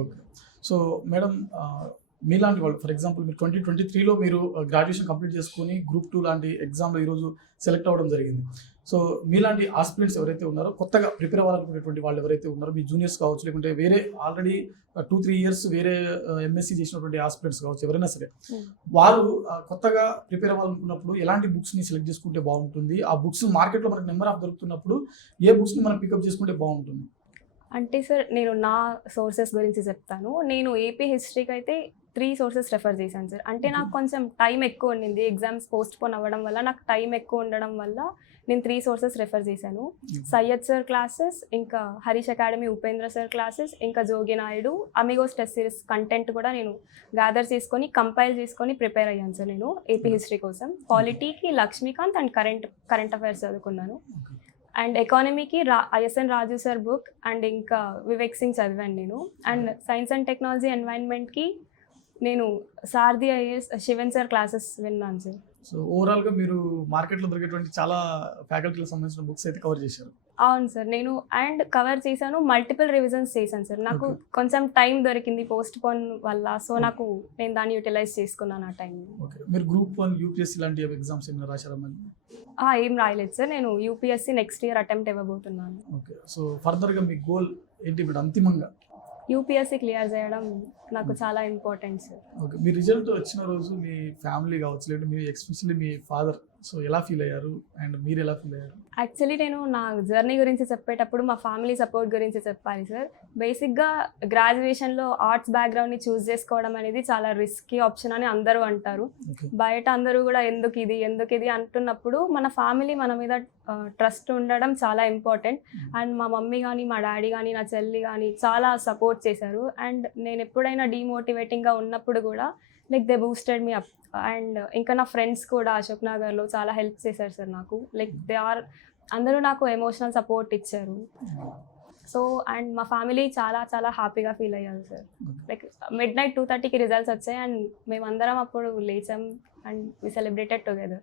Okay. So madam మీలాంటి వాళ్ళు for example మీరు 2023లో మీరు గ్రాడ్యుయేషన్ కంప్లీట్ చేసుకొని గ్రూప్ 2 లాంటి ఎగ్జామ్‌లో ఈరోజు సెలెక్ట్ అవ్వడం జరిగింది. సో మీలాంటి ఆస్పిరెంట్స్ ఎవరైతే ఉన్నారో కొత్తగా ప్రిపేర్ అవ్వాలనుకునేటువంటి వాళ్ళు ఎవరైతే ఉన్నారో మీ జూనియర్స్ కావచ్చు, లేకుంటే వేరే ఆల్రెడీ 2, 3 ఇయర్స్ వేరే ఎంఎస్సీ చేసినటువంటి ఆస్పిరెంట్స్ కావచ్చు ఎవరైనా సరే, వారు కొత్తగా ప్రిపేర్ అవ్వాలనుకున్నప్పుడు ఎలాంటి బుక్స్‌ని సెలెక్ట్ చేసుకుంటే బాగుంటుంది? ఆ బుక్స్ మార్కెట్‌లో మనకు నెంబర్ ఆఫ్ దొరుకుతున్నప్పుడు ఏ బుక్స్‌ని మనం పికప్ చేసుకుంటే బాగుంటుంది? అంటే సార్ నేను నా సోర్సెస్ గురించి చెప్తాను. నేను ఏపీ హిస్టరీకి అయితే 3 సోర్సెస్ రెఫర్ చేశాను సార్. అంటే నాకు కొంచెం టైం ఎక్కువ ఉండింది. ఎగ్జామ్స్ పోస్ట్‌పోన్ అవ్వడం వల్ల నాకు టైం ఎక్కువ ఉండడం వల్ల నేను 3 సోర్సెస్ రెఫర్ చేశాను. సయ్యద్ సార్ క్లాసెస్, ఇంకా Harish academy Upendra sir classes, ఇంకా Jogi Naidu Amigos test series content కూడా నేను గ్యాదర్ చేసుకొని కంపైల్ చేసుకొని ప్రిపేర్ అయ్యాను సార్ నేను ఏపీ హిస్టరీ కోసం. పాలిటీకి లక్ష్మీకాంత్ అండ్ కరెంట్ అఫైర్స్ చదువుకున్నాను. అండ్ ఎకానమీకి ISN Raju sir book and ఇంకా వివేక్ సింగ్ చదివాను నేను. అండ్ సైన్స్ అండ్ టెక్నాలజీ ఎన్వైరన్మెంట్కి నేను Sarathi IAS Sivan sir classes విన్నాను సార్. సో ఓవరాల్‌గా మీరు మార్కెట్‌లో దొరికేటువంటి చాలా ఫ్యాకల్టీలకు సంబంధించిన బుక్స్ అయితే కవర్ చేశారు. అవును సార్. నేను కవర్ చేశాను. మల్టిపుల్ రివిజన్స్ చేశాను సార్. నాకు కొంచెం టైం దొరికింది పోస్ట్‌పోన్ వల్ల. సో నేను దాన్ని యూటిలైజ్ చేసుకున్నాను ఆ టైంని. ఓకే. మీరు గ్రూప్ 1 యూపీఎస్సీ లాంటి ఎగ్జామ్స్ ఏమైనా రాశారా మళ్ళీ? ఏం రాయలేదు సార్. నేను యూపీఎస్సీ నెక్స్ట్ ఇయర్ అటెంప్ట్ ఇవ్వబోతున్నాను. ఓకే. సో ఫర్దర్‌గా మీ గోల్ ఏంటి ఇప్పుడు అంతిమంగా? యూపీఎస్సీ క్లియర్ చేయడం నాకు చాలా ఇంపార్టెంట్ సార్. ఓకే. మీ రిజల్ట్ వచ్చిన రోజు మీ ఫ్యామిలీ కావచ్చు, లేదంటే మీ ఎస్పెషల్లీ మీ ఫాదర్ సో ఎలా ఫీల్ అయ్యారు? అండ్ మీరు ఎలా ఫీల్ అయ్యారు? యాక్చువల్లీ నేను నా జర్నీ గురించి చెప్పేటప్పుడు మా ఫ్యామిలీ సపోర్ట్ గురించి చెప్పాలి సార్. బేసిక్గా గ్రాడ్యుయేషన్లో ఆర్ట్స్ బ్యాక్గ్రౌండ్ని చూస్ చేసుకోవడం అనేది చాలా రిస్కీ ఆప్షన్ అని అందరూ అంటారు. బయట అందరూ కూడా ఎందుకు ఇది అంటున్నప్పుడు మన ఫ్యామిలీ మన మీద ట్రస్ట్ ఉండడం చాలా ఇంపార్టెంట్. అండ్ మా మమ్మీ కానీ మా డాడీ కానీ నా చెల్లి కానీ చాలా సపోర్ట్ చేశారు. అండ్ నేను ఎప్పుడైనా డీమోటివేటింగ్గా ఉన్నప్పుడు కూడా like they boosted me up. And ఇంకా నా ఫ్రెండ్స్ కూడా అశోక్ నగర్లో చాలా హెల్ప్ చేశారు సార్ నాకు. లైక్ అందరూ నాకు ఎమోషనల్ సపోర్ట్ ఇచ్చారు. సో అండ్ మా ఫ్యామిలీ చాలా చాలా హ్యాపీగా ఫీల్ అయ్యారు సార్. లైక్ మిడ్ నైట్ 2:30కి రిజల్ట్స్ వచ్చాయి అండ్ మేమందరం అప్పుడు లేచాం అండ్ వి సెలబ్రేటెడ్ టుగెదర్.